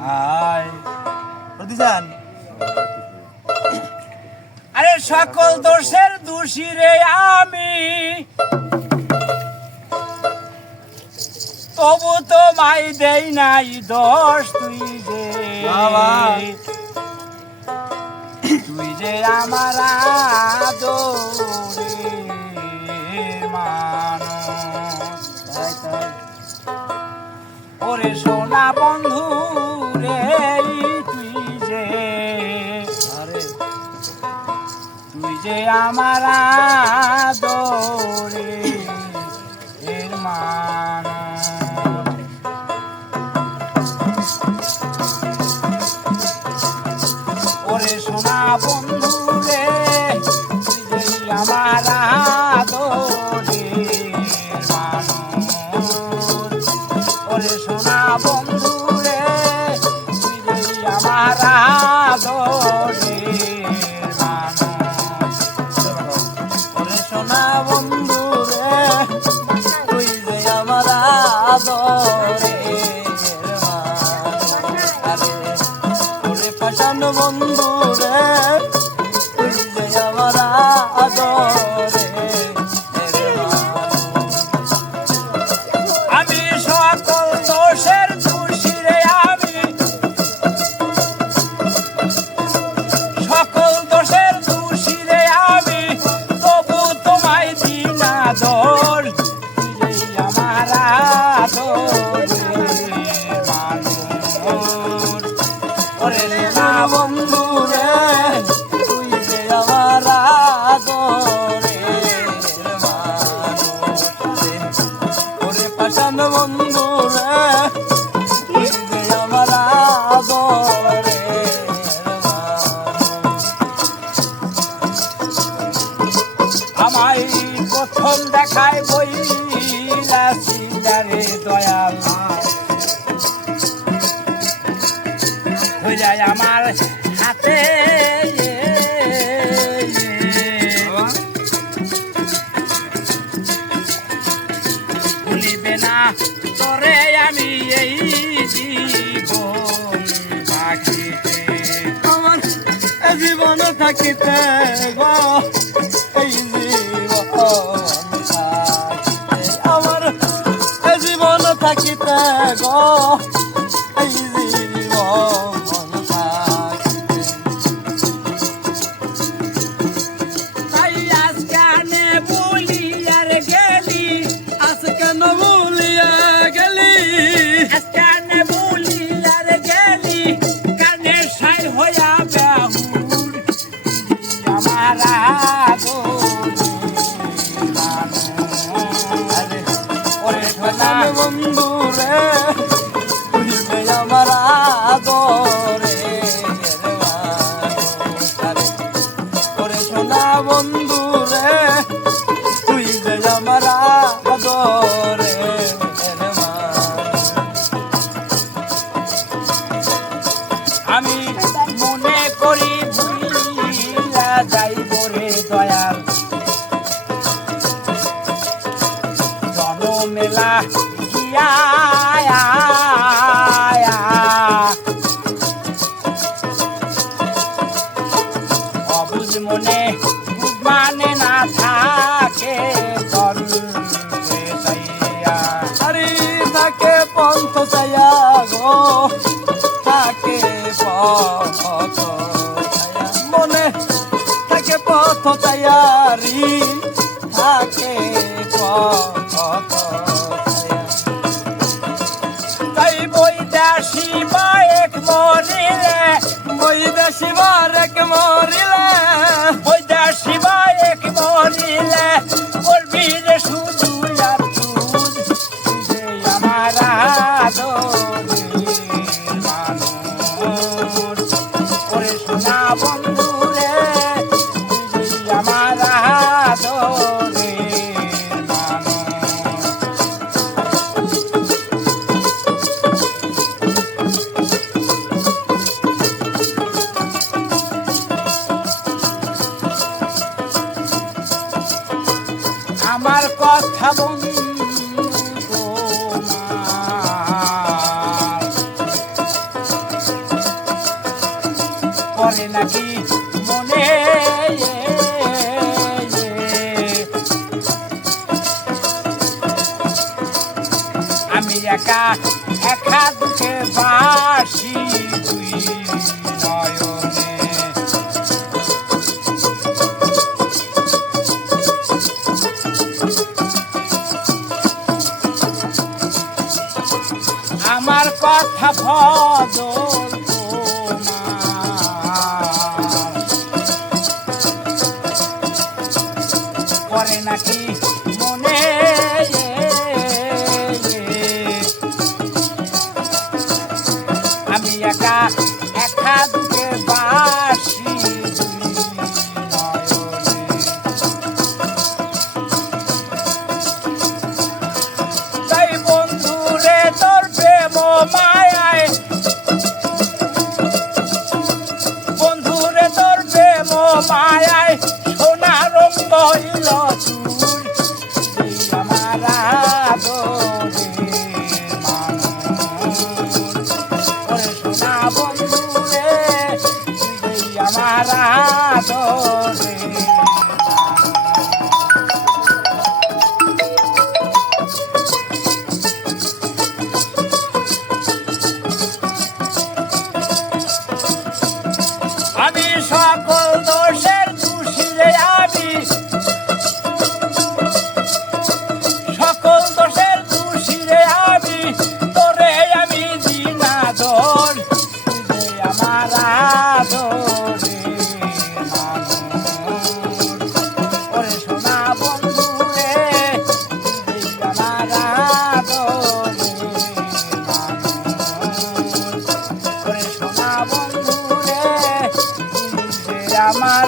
high প্রতিজান আরে সকল দোষের দোষী রে আমি তবু তো মাই দেই নাই দোষ তুই যে আমার আদরের মানুষ ওরে সোনা বন্ধু রে তুই যে আমার আদরের মানুষ ওরে সোনা বন্ধু রে তুই যে আমার আদরের মানুষ ওরে সোনা বন্ধু রে তুই যে আমার আদরের মানুষ ওরে সোনা বন্ধু রে তুই যে আমার আদরের মানুষ ওরে পাশান বন্ধু রে তুই যে আমার আদরের আমি সকল দোষের দোষী রে আমি সকল দোষের দোষী রে আমি তবু তোমায় দিই না দোষ তুই যে আমার আদরের মানুষ ওরে না বন্ধু রে তুই যে আমার আদরের মানুষ ওরে পাশান বন্ধু রে তুই যে আমার আদরের মানুষ আমায় প্রথম দেখায় বইলা সিদারে দয়াল হয়ে যায় আমার হাতে ভুলিবে না তোরে আমি এই জীবন থাকিতে আমার জীবন থাকিতে গো এই জীবন থাকিতে আমার জীবন থাকিতে গো এই জীবন তাই আজকানে বলিয়ার গেলি আজকান বলিয়া গেলি আজকানে বলিয়ার গেলি কানে সাই হইয়া বাহুর আমার ওরে সোনা বন্ধু রে তুই যে আমার আদরের মানুষ ওরে সোনা বন্ধু রে তুই যে আমার আদরের মানুষ আমি মনে করি ভুলিয়া যাইব রে দয়াল জনমেলা গিয়া অবুঝ মনে মানে না থাকে আরে থাকে পন্থ চাইয়া গো থাকে পথ মনে থাকে পথ চাইয়ারি থাকে পথ তাই বৈদাসী বা এক মরিলে বৈদাসী বা এক মরিলে বৈদাসী বা এক মরিলে বলবি যে শুধু আর তুই যে আমার আদরের মানুষ ওরে সোনা বন্ধু রে তুই যে আমার আদরের মানুষ করে নাকি মনে আমি একা একা দুঃখে বাসি দুই নয়নে আমার কথা ভজল করে নাকি মনে আমি একা একা দুঃখে বাসি তাই বন্ধুরে তোর প্রেম মায়ায় বন্ধুরে তোর প্রেম মায়ায় সোনা রঙ হইল চুল আমার সোনা বন্ধুরে আমার আদরে আমি সকল দোষের দোষী রে আমি সকল দোষের দোষী রে আমি তোরে আমি দিনা দোষ আমার আদরে ওরে সোনা বন্ধু রে আমার আদরে ওরে সোনা বন্ধু রে আমার